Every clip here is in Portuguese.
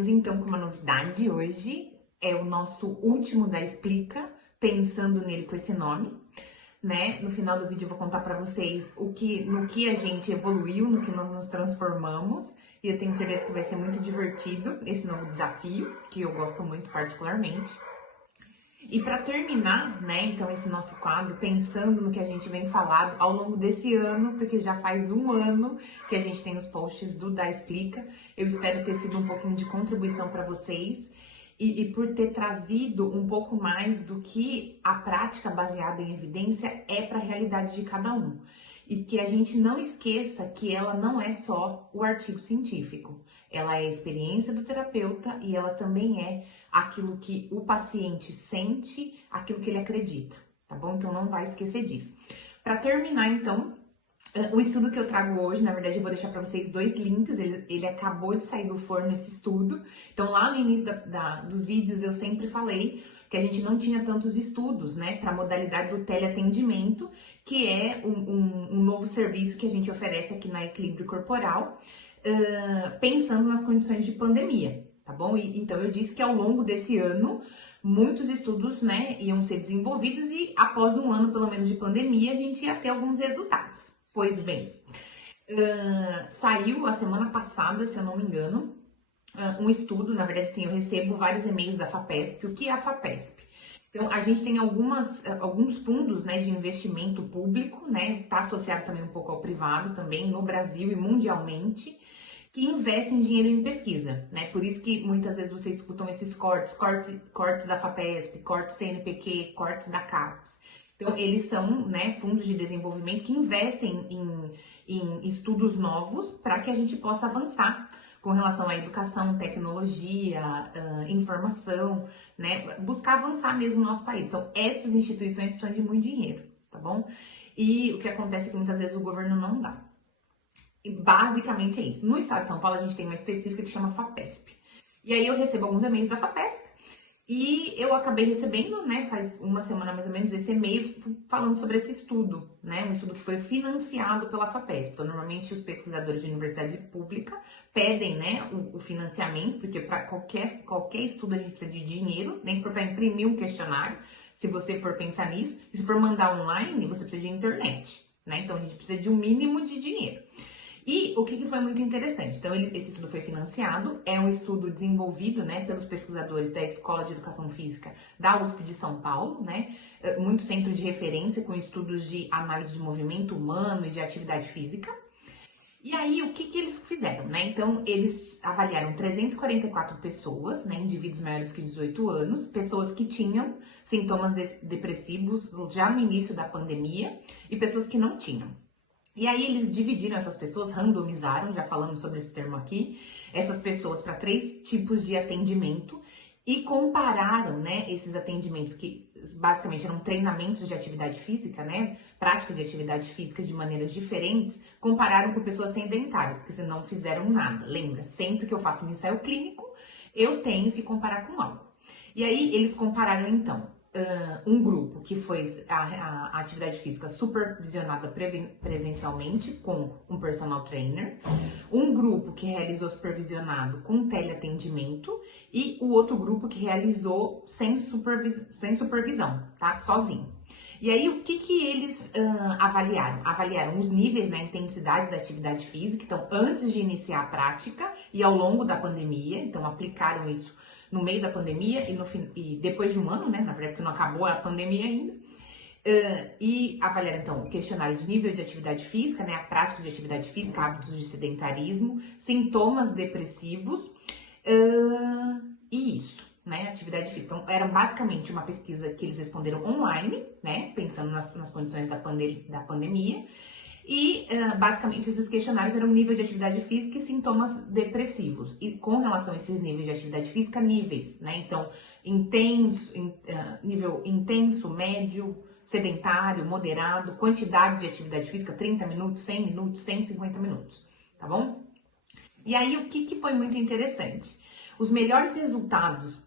Viemos então com uma novidade hoje, é o nosso último da Explica, pensando nele com esse nome, né? No final do vídeo eu vou contar pra vocês no que a gente evoluiu, no que nós nos transformamos, e eu tenho certeza que vai ser muito divertido esse novo desafio, que eu gosto muito particularmente. E para terminar, né, então esse nosso quadro, pensando no que a gente vem falado ao longo desse ano, porque já faz um ano que a gente tem os posts do Da Explica, eu espero ter sido um pouquinho de contribuição para vocês e por ter trazido um pouco mais do que a prática baseada em evidência é para a realidade de cada um. E que a gente não esqueça que ela não é só o artigo científico, ela é a experiência do terapeuta e ela também é aquilo que o paciente sente, aquilo que ele acredita, tá bom? Então não vai esquecer disso. Para terminar, então, o estudo que eu trago hoje, na verdade eu vou deixar para vocês dois links, ele acabou de sair do forno esse estudo. Então lá no início dos vídeos eu sempre falei que a gente não tinha tantos estudos, né, para a modalidade do teleatendimento, que é um novo serviço que a gente oferece aqui na Equilíbrio Corporal, pensando nas condições de pandemia. Tá bom? Então eu disse que ao longo desse ano muitos estudos, né, iam ser desenvolvidos e após um ano pelo menos de pandemia a gente ia ter alguns resultados. Pois bem, saiu a semana passada, se eu não me engano, um estudo, na verdade sim, eu recebo vários e-mails da FAPESP. O que é a FAPESP? Então, a gente tem alguns fundos, né, de investimento público, né, tá associado também um pouco ao privado também, no Brasil e mundialmente, que investem dinheiro em pesquisa, né? Por isso que muitas vezes vocês escutam esses cortes da FAPESP, cortes CNPq, cortes da CAPES. Então, eles são, né, fundos de desenvolvimento que investem em estudos novos para que a gente possa avançar com relação à educação, tecnologia, informação, né? Buscar avançar mesmo no nosso país. Então, essas instituições precisam de muito dinheiro, tá bom? E o que acontece é que muitas vezes o governo não dá. Basicamente é isso. No estado de São Paulo, a gente tem uma específica que chama FAPESP. E aí eu recebo alguns e-mails da FAPESP e eu acabei recebendo, né, faz uma semana mais ou menos, esse e-mail falando sobre esse estudo, né, um estudo que foi financiado pela FAPESP. Então, normalmente os pesquisadores de universidade pública pedem, né, o financiamento, porque para qualquer estudo a gente precisa de dinheiro, nem que for para imprimir um questionário, se você for pensar nisso, e se for mandar online, você precisa de internet, né, então a gente precisa de um mínimo de dinheiro. E o que foi muito interessante? Então, esse estudo foi financiado, é um estudo desenvolvido, né, pelos pesquisadores da Escola de Educação Física da USP de São Paulo, né, muito centro de referência com estudos de análise de movimento humano e de atividade física. E aí, o que eles fizeram, né? Então, eles avaliaram 344 pessoas, né, indivíduos maiores que 18 anos, pessoas que tinham sintomas depressivos já no início da pandemia e pessoas que não tinham. E aí eles dividiram essas pessoas, randomizaram, já falamos sobre esse termo aqui, essas pessoas para 3 tipos de atendimento e compararam, né, esses atendimentos que basicamente eram treinamentos de atividade física, né, prática de atividade física de maneiras diferentes, compararam com pessoas sedentárias, que não fizeram nada. Lembra, sempre que eu faço um ensaio clínico, eu tenho que comparar com algo. E aí eles compararam então um grupo que foi a atividade física supervisionada presencialmente com um personal trainer, um grupo que realizou supervisionado com teleatendimento e o outro grupo que realizou sem supervisão, tá? Sozinho. E aí, o que eles avaliaram? Avaliaram os níveis, né, intensidade da atividade física, então, antes de iniciar a prática e ao longo da pandemia, então, aplicaram isso no meio da pandemia e depois de um ano, né, na verdade, porque não acabou a pandemia ainda, e avaliaram, então, o questionário de nível de atividade física, né, a prática de atividade física, hábitos de sedentarismo, sintomas depressivos, e isso, né, atividade física. Então, era basicamente uma pesquisa que eles responderam online, né, pensando nas condições da pandemia, e basicamente esses questionários eram nível de atividade física e sintomas depressivos. E com relação a esses níveis de atividade física, níveis, né? Então, nível intenso, médio, sedentário, moderado, quantidade de atividade física, 30 minutos, 100 minutos, 150 minutos, tá bom? E aí, o que foi muito interessante? Os melhores resultados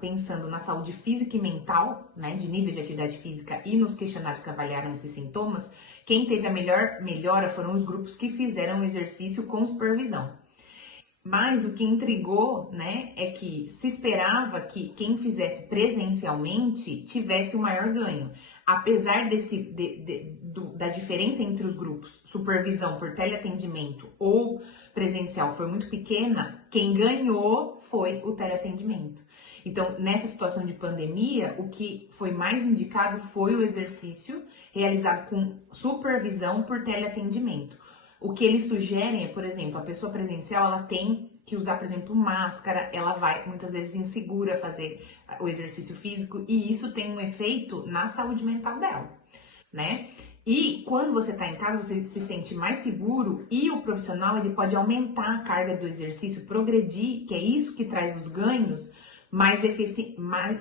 pensando na saúde física e mental, né, de níveis de atividade física e nos questionários que avaliaram esses sintomas, quem teve a melhor melhora foram os grupos que fizeram exercício com supervisão. Mas o que intrigou, né, é que se esperava que quem fizesse presencialmente tivesse o maior ganho. Apesar da diferença entre os grupos, supervisão por teleatendimento ou presencial foi muito pequena, quem ganhou foi o teleatendimento. Então, nessa situação de pandemia, o que foi mais indicado foi o exercício realizado com supervisão por teleatendimento. O que eles sugerem é, por exemplo, a pessoa presencial, ela tem que usar, por exemplo, máscara, ela vai muitas vezes insegura fazer o exercício físico e isso tem um efeito na saúde mental dela, né? E quando você está em casa, você se sente mais seguro e o profissional ele pode aumentar a carga do exercício, progredir, que é isso que traz os ganhos,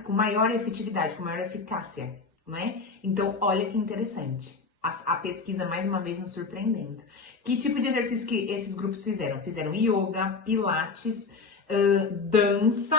com maior efetividade, com maior eficácia, né? Então, olha que interessante. A pesquisa, mais uma vez, nos surpreendendo. Que tipo de exercício que esses grupos fizeram? Fizeram yoga, pilates, dança,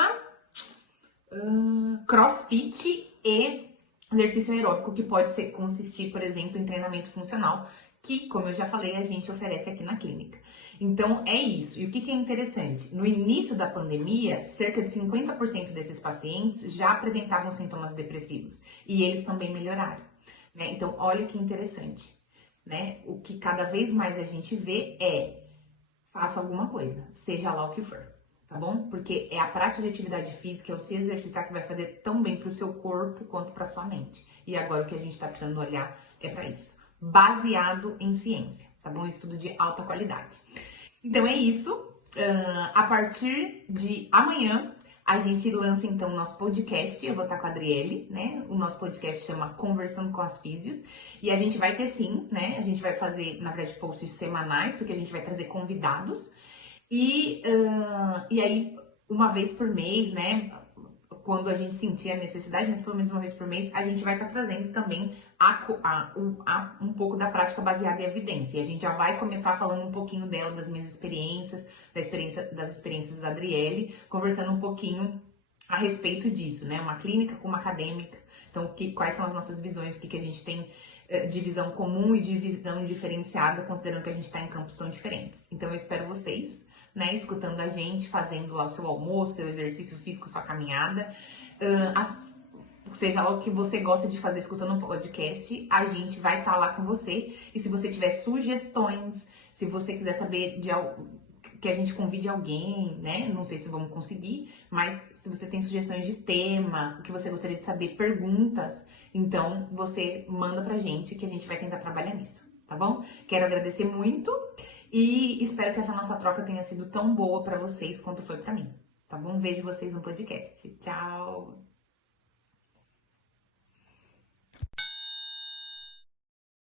crossfit e exercício aeróbico, que pode consistir, por exemplo, em treinamento funcional, que, como eu já falei, a gente oferece aqui na clínica. Então, é isso. E o que é interessante? No início da pandemia, cerca de 50% desses pacientes já apresentavam sintomas depressivos. E eles também melhoraram, né? Então, olha que interessante, né? O que cada vez mais a gente vê é faça alguma coisa, seja lá o que for, tá bom? Porque é a prática de atividade física, é o se exercitar que vai fazer tão bem pro seu corpo quanto pra sua mente. E agora o que a gente tá precisando olhar é para isso, baseado em ciência, tá bom? Estudo de alta qualidade. Então é isso. A partir de amanhã, a gente lança então o nosso podcast. Eu vou estar com a Adriele, né? O nosso podcast chama Conversando com as Físios. E a gente vai ter sim, né? A gente vai fazer, na verdade, posts semanais, porque a gente vai trazer convidados. E aí, uma vez por mês, né? Quando a gente sentir a necessidade, mas pelo menos uma vez por mês, a gente vai estar trazendo também um pouco da prática baseada em evidência. E a gente já vai começar falando um pouquinho dela, das minhas experiências, das experiências da Adriele, conversando um pouquinho a respeito disso, né? Uma clínica com uma acadêmica. Então, quais são as nossas visões, o que a gente tem de visão comum e de visão diferenciada, considerando que a gente está em campos tão diferentes. Então, eu espero vocês, né, escutando a gente, fazendo lá o seu almoço, seu exercício físico, sua caminhada, seja lá o que você gosta de fazer escutando um podcast, a gente vai estar lá com você. E se você tiver sugestões, se você quiser saber que a gente convide alguém, né? Não sei se vamos conseguir, mas se você tem sugestões de tema, o que você gostaria de saber, perguntas, então você manda pra gente que a gente vai tentar trabalhar nisso, tá bom? Quero agradecer muito e espero que essa nossa troca tenha sido tão boa pra vocês quanto foi pra mim, tá bom? Vejo vocês no podcast. Tchau!